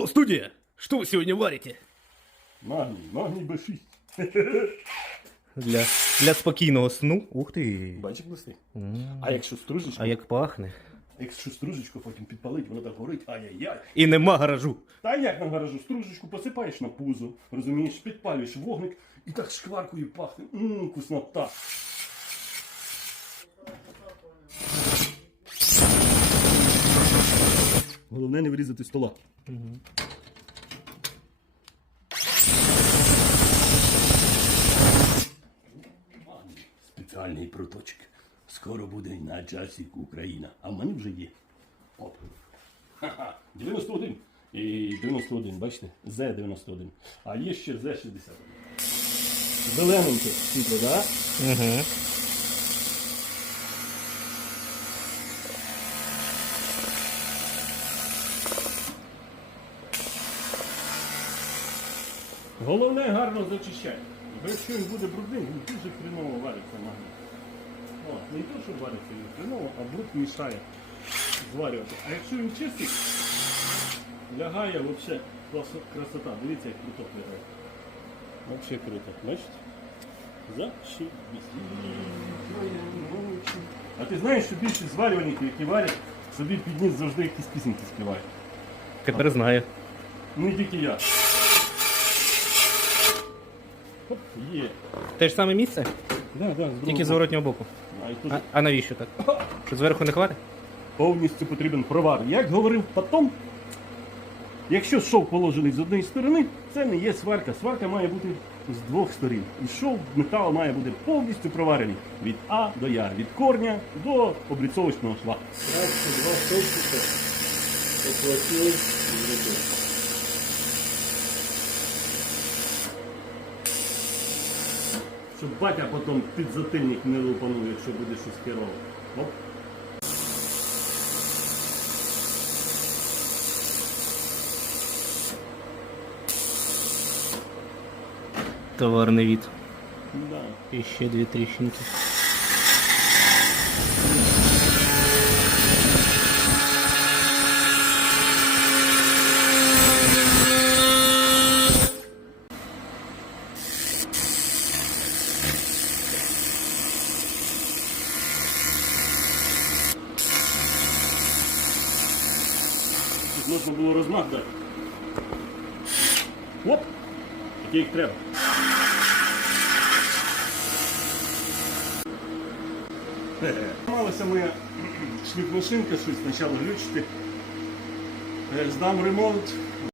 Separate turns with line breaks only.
О, студия! Что вы сегодня варите?
Магній, магній Б6.
Для, для спокійного сну. Ух ти.
Бачиш блисти? А якщо стружечку,
А як пахне.
якщо стружечку потім підпалить, воно так горить, ай-яй-яй.
І нема гаражу.
Та як на гаражу, стружечку посипаєш на пузо, розумієш, підпалюєш вогник і так шкваркою пахне. Ммм, вкуснота. Головне не вирізати стола. Спеціальний проточок. Скоро буде на часі Україна. А в мене вже є. Оп. Ха-ха. 91. І 91, бачите? З91. А є ще З61. Зелененьке світло, так? Да?
Угу.
Головне гарно зачищай. Бо якщо він буде брудним, він дуже хреново вариться магній. О, не то, що вариться він хреново, а бруд мішає зварювати. А якщо він чистий, лягає взагалі красота. Дивіться, як круто лягає. Взагалі круто. Бачите? Зашибісь. А ти знаєш, що більшість зварювальників, які варять, собі під низ завжди якісь пісеньки співають.
Тепер знаю.
Ну не тільки я. Є.
Те ж саме місце,
Да, да, з другого
тільки з
боку.
зворотнього боку.
А, і тут
А, а навіщо так? Що зверху не хватить?
повністю потрібен провар. Як говорив потом, якщо шов положений з однієї сторони, це не є сварка. Сварка має бути з двох сторін. І шов метал має бути повністю проварений від А до Я, від корня до обліцовочного шва. два стовпчика оплатили Щоб батя потім під затильник не лупанув, якщо буде щось керово. Оп.
Товарний від.
Да.
І ще дві тріщинки.
Тут можна було розмах дати. Оп! Такі їх треба. Малася моя шліфмашинка, щось почала глючити. Е, Здам ремонт,